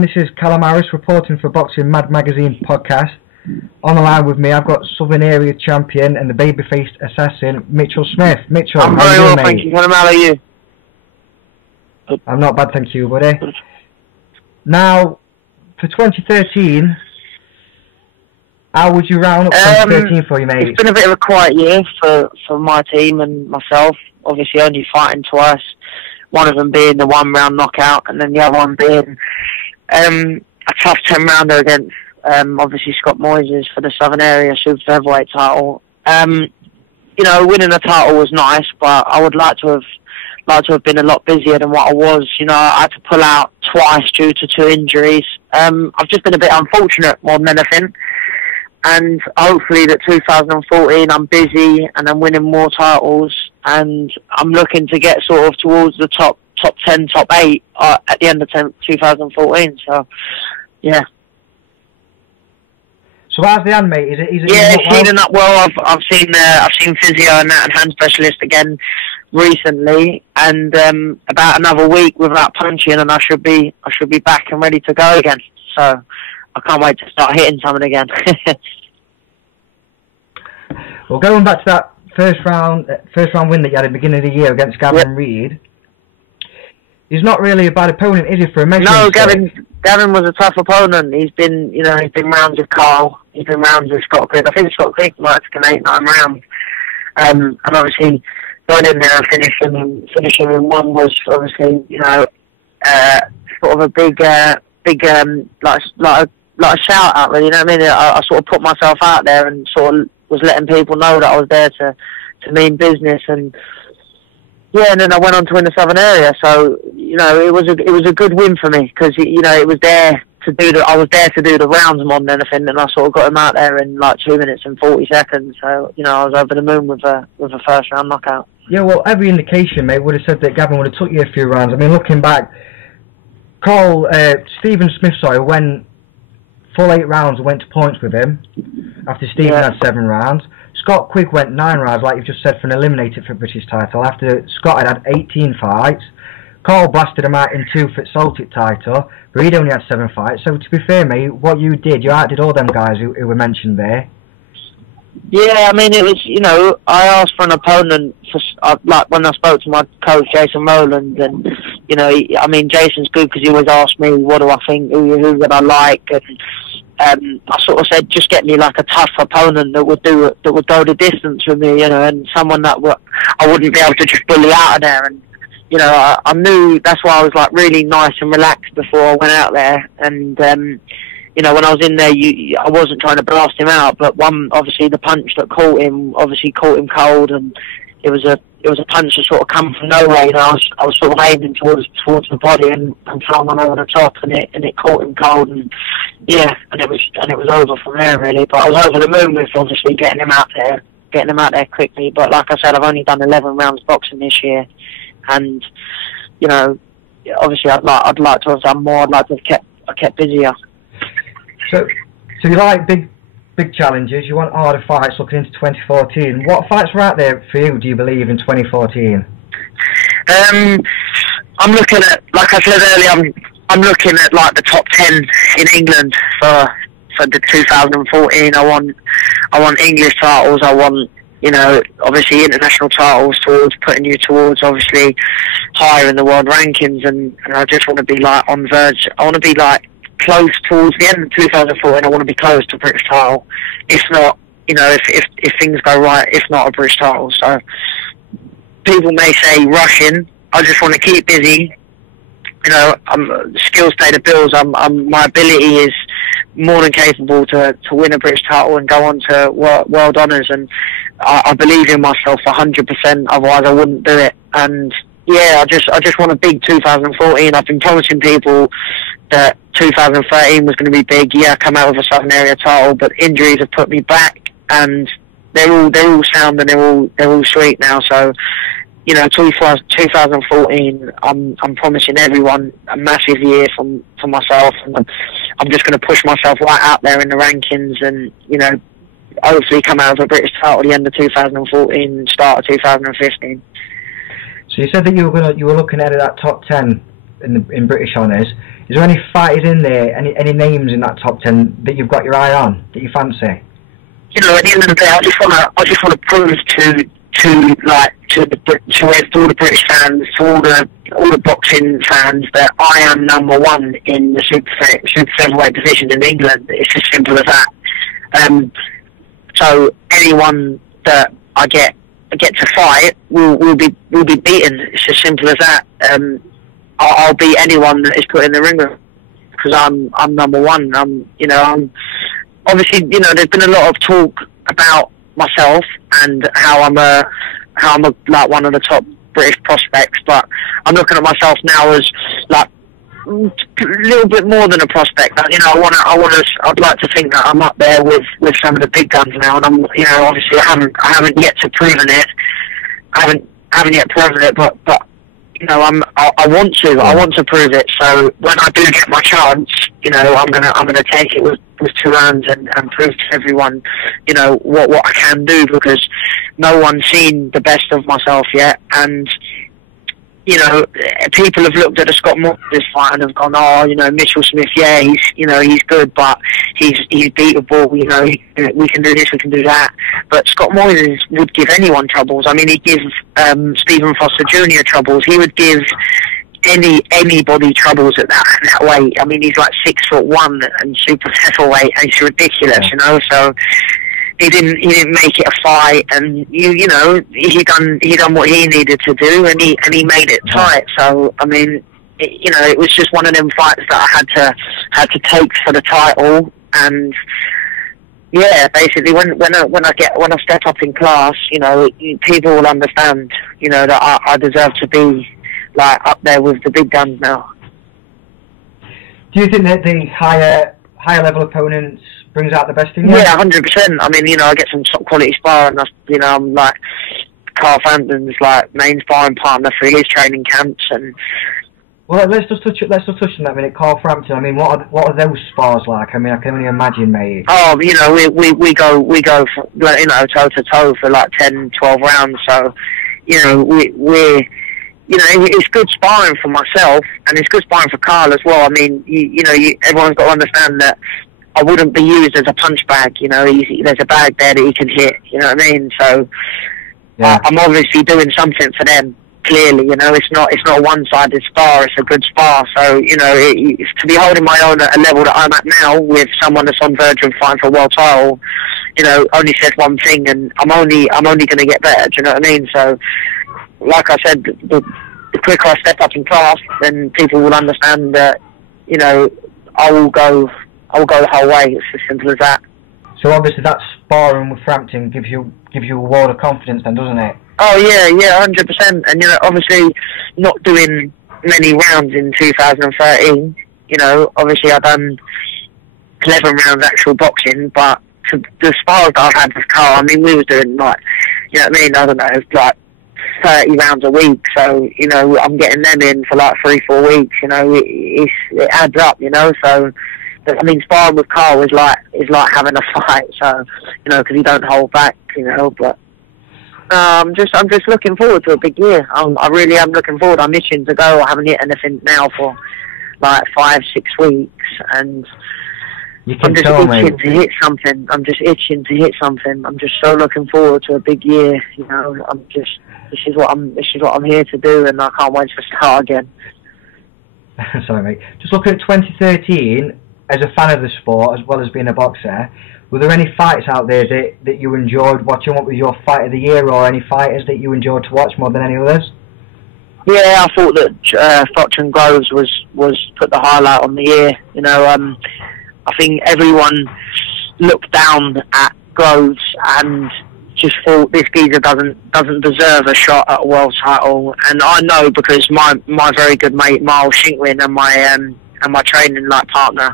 This is Callum Harris reporting for Boxing Mad Magazine podcast. On the line with me, I've got Southern Area Champion and the baby-faced assassin, Mitchell Smith. Mitchell, I'm very well, thank you. Callum, how are you? I'm not bad, thank you, buddy. Now, for 2013, how would you round up 2013 for you, mate? It's been a bit of a quiet year for my team and myself. Obviously, only fighting twice. One of them being the one-round knockout, and then the other one being a tough 10-rounder against obviously Scott Moises for the Southern Area Super Featherweight title. You know, winning a title was nice, but I would like to have been a lot busier than what I was. You know, I had to pull out twice due to 2 injuries. I've just been a bit unfortunate more than anything. And hopefully that 2014 I'm busy and I'm winning more titles, and I'm looking to get sort of towards the top 10, top 8 at the end of 2014. So, yeah. So how's the hand, mate? Is it yeah, it's healing up well. I've seen physio and that and hand specialist again recently, and about another week without punching, and I should be back and ready to go again. So I can't wait to start hitting something again. Well, going back to that first round win that you had at the beginning of the year against Gavin Reed, he's not really a bad opponent, is he, for a measuring stick? Gavin was a tough opponent. He's been rounds with Carl. He's been rounds with Scott Crick. I think Scott Crick might have taken 8-9 rounds. And obviously going in there and finishing in one was obviously, sort of a big like a shout out, really. You know what I mean? I sort of put myself out there and sort of was letting people know that I was there to mean business, and yeah, and then I went on to win the Southern Area. So it was a good win for me, because it was there to do I was there to do the rounds more than anything, and I sort of got him out there in like 2 minutes and 40 seconds. So I was over the moon with a first round knockout. Yeah, well, every indication, mate, would have said that Gavin would have took you a few rounds. I mean, looking back, Stephen Smith went full 8 rounds and went to points with him after Stephen had 7 rounds. Scott Quigg went 9 rounds, like you've just said, for an eliminated for British title after Scott had 18 fights. Carl blasted him out in 2 for Celtic title, but he'd only had 7 fights. So to be fair, mate, what you did, you outdid all them guys who were mentioned there. Yeah, I mean, it was, I asked for an opponent, like when I spoke to my coach, Jason Rowland, and, Jason's good because he always asked me, what do I think, who would I like, and I sort of said, just get me like a tough opponent that would go the distance with me, and someone that I wouldn't be able to just bully out of there, and, I knew that's why I was like really nice and relaxed before I went out there, and, when I was in there, I wasn't trying to blast him out, but obviously the punch that caught him cold, and it was a punch that sort of come from nowhere. I was sort of aiming towards the body and throwing one over the top, and it caught him cold, and and it was over from there, really. But I was over the moon with obviously getting him out there quickly. But like I said, I've only done 11 rounds boxing this year, and obviously I'd like to have done more. I'd like to have kept busier. So you like big challenges, you want harder fights looking into 2014. What fights were out there for you, do you believe, in 2014? I'm looking at, like I said earlier, I'm looking at like the top 10 in England for the 2014. I want English titles, I want, obviously international titles towards putting you towards obviously higher in the world rankings, and I just want to be like on verge. I want to be like close towards the end of 2014. I want to be close to British title. If not, if things go right, if not a British title. So people may say rushing. I just want to keep busy. Skills pay the bills. My ability is more than capable to win a British title and go on to world honours, and I believe in myself 100%. Otherwise, I wouldn't do it. And yeah, I just want a big 2014. I've been promising people that 2013 was going to be big. Yeah, I come out with a Southern Area title, but injuries have put me back, and they're all sound and they're all sweet now. So, 2014, I'm promising everyone a massive year for myself, and I'm just going to push myself right out there in the rankings, and hopefully come out with a British title at the end of 2014, start of 2015. So you said that you were looking at that top 10 in British honours. Is there any fighters in there, any names in that top 10 that you've got your eye on, that you fancy? You know, at the end of the day, I just want to prove to all the British fans, to all the boxing fans, that I am number one in the super featherweight division in England. It's as simple as that. So anyone that I get to fight will be beaten. It's as simple as that. I'll beat anyone that is put in the ring because I'm number one. I'm obviously, you know, there's been a lot of talk about myself and how I'm like one of the top British prospects, but I'm looking at myself now as like a little bit more than a prospect. You know, I'd like to think that I'm up there with some of the big guns now, and I'm, you know, obviously I haven't yet proven it. I haven't yet proven it, but you know, I want to prove it. So when I do get my chance, you know, I'm gonna take it with 2 hands and prove to everyone, you know, what I can do, because no one's seen the best of myself yet. And you know, people have looked at the Scott Moyes fight and have gone, oh, you know, Mitchell Smith, yeah, he's good, but he's beatable. You know, we can do this, we can do that. But Scott Moyes would give anyone troubles. I mean, he'd give Stephen Foster Jr. troubles. He would give anybody troubles at that weight. I mean, he's like 6'1" and super featherweight, and it's ridiculous, you know. So he didn't make it a fight, and you know, he done what he needed to do, and he made it tight. So I mean, you know, it was just one of them fights that I had to take for the title. And yeah, basically when I step up in class, you know, people will understand, you know, that I deserve to be like up there with the big guns now. Do you think that the higher level opponents brings out the best in you? Yeah, 100%. I mean, you know, I get some top quality sparring. You know, I'm like Carl Frampton's like main sparring partner for his training camps. And well, let's just touch on that a minute. Carl Frampton. I mean, what are those spars like? I mean, I can only imagine, mate. Oh, you know, we go for, you know, toe to toe for like 10, 12 rounds. So, you know, we're you know, it's good sparring for myself, and it's good sparring for Carl as well. I mean, you know, everyone's got to understand that I wouldn't be used as a punch bag. You know, there's a bag there that he can hit. You know what I mean? So yeah. I'm obviously doing something for them. Clearly, you know, it's not a one-sided spar. It's a good spar. So you know, it's to be holding my own at a level that I'm at now with someone that's on verge of fighting for a world title. You know, only said one thing, and I'm only going to get better. Do you know what I mean? So, like I said, the quicker I step up in class, then people will understand that, you know, I will go the whole way. It's as simple as that. So obviously that sparring with Frampton gives you a world of confidence then, doesn't it? Oh yeah, 100%. And you know, obviously not doing many rounds in 2013. You know, obviously I've done 11 rounds actual boxing, but the spars that I've had with Carl, I mean, we was doing like, you know what I mean? I don't know, like 30 rounds a week. So you know, I'm getting them in for like 3-4 weeks. You know, it adds up. You know, so. I mean, sparring with Carl is like having a fight. So, you know, because he don't hold back. You know, but I'm just looking forward to a big year. I really am looking forward. I'm itching to go. I haven't hit anything now for like 5-6 weeks, and I'm just itching to hit something. I'm just itching to hit something. I'm just so looking forward to a big year. You know, this is what I'm here to do, and I can't wait to start again. Sorry, mate. Just looking at 2013. As a fan of the sport, as well as being a boxer, were there any fights out there that you enjoyed watching? What was your fight of the year, or any fighters that you enjoyed to watch more than any others? Yeah, I thought that Fortune Groves was put the highlight on the year. You know, I think everyone looked down at Groves and just thought this geezer doesn't deserve a shot at a world title. And I know, because my very good mate Miles Shinkwin and my training partner,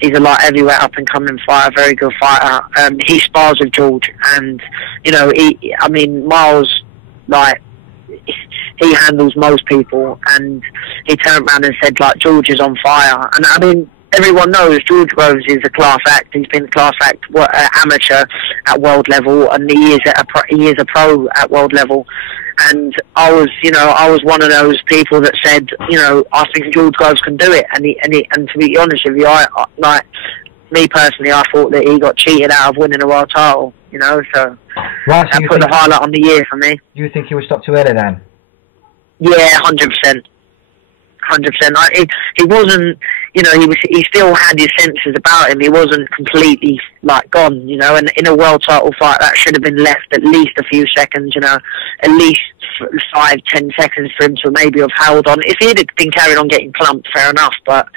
he's a light heavyweight up and coming fighter, very good fighter. He spars with George, and you know, Miles, like, he handles most people, and he turned around and said, like, George is on fire. And I mean, everyone knows George Groves is a class act. He's been a class act amateur at world level, and he is a pro at world level. And I was one of those people that said, I think George Groves can do it. And to be honest with you, like me personally, I thought that he got cheated out of winning a world title. So right, so that put the highlight on the year for me. Do you think he was stopped too early then? Yeah, 100%. 100%. He wasn't, he still had his senses about him. He wasn't completely gone, and in a world title fight that should have been left at least a few seconds, at least 5-10 seconds for him to maybe have held on. If he had been carried on getting clumped, fair enough, but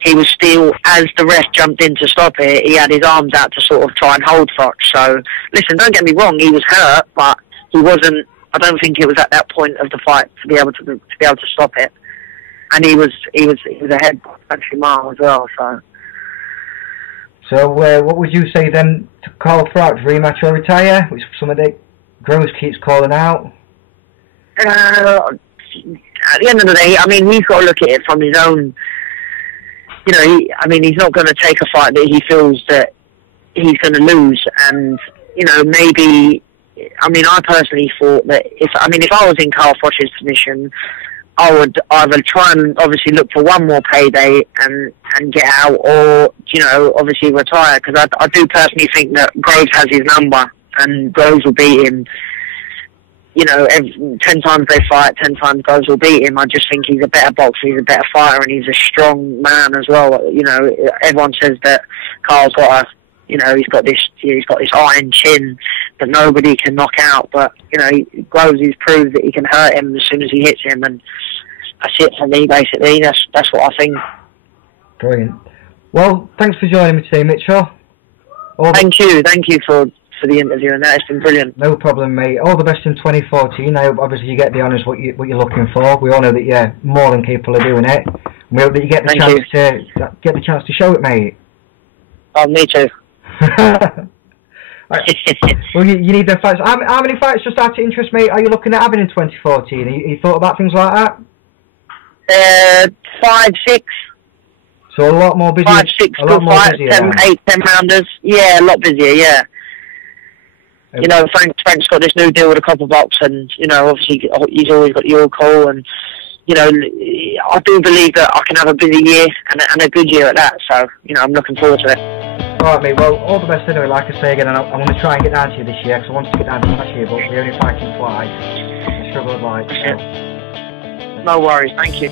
he was still, as the ref jumped in to stop it, he had his arms out to sort of try and hold Fox. So, listen, don't get me wrong, he was hurt, but he wasn't, I don't think it was at that point of the fight to be able to stop it. And he was ahead by a country mile as well. So what would you say then to call for out, rematch or retire? Which some of the Groves keeps calling out. At the end of the day, I mean, he's got to look at it from his own. He's not going to take a fight that he feels that he's going to lose, and maybe. I mean, I personally thought that if I was in Carl Froch's position, I would either try and obviously look for one more payday and get out, or obviously retire, because I do personally think that Groves has his number and Groves will beat him. 10 times they fight, 10 times Groves will beat him. I just think he's a better boxer, he's a better fighter, and he's a strong man as well. Everyone says that Carl's got he's got this iron chin that nobody can knock out, but Groves has proved that he can hurt him as soon as he hits him, and that's it for me basically. That's what I think. Brilliant. Well, thanks for joining me today, Mitchell. Thank you for the interview, and that has been brilliant. No problem, mate. All the best in 2014. I hope obviously you get the honours what you're looking for. We all know that you're more than capable of doing it. We hope that you get the chance to show it, mate. Oh, me too. Well, you need the fights. How many fights just out of interest, mate, are you looking at having in 2014? You thought about things like that? 5, 6. So a lot more busy. 5, 6 good fights, 10 rounders. Yeah, a lot busier. Yeah. Frank's got this new deal with the Copper Box, and obviously he's always got your call, and I do believe that I can have a busy year and a good year at that. So I'm looking forward to it. Alright, mate, well, all the best anyway, like I say again, and I want to try and get down to you this year, because I wanted to get down to you last year, but we're only fighting twice. I struggled like, so. No worries, thank you.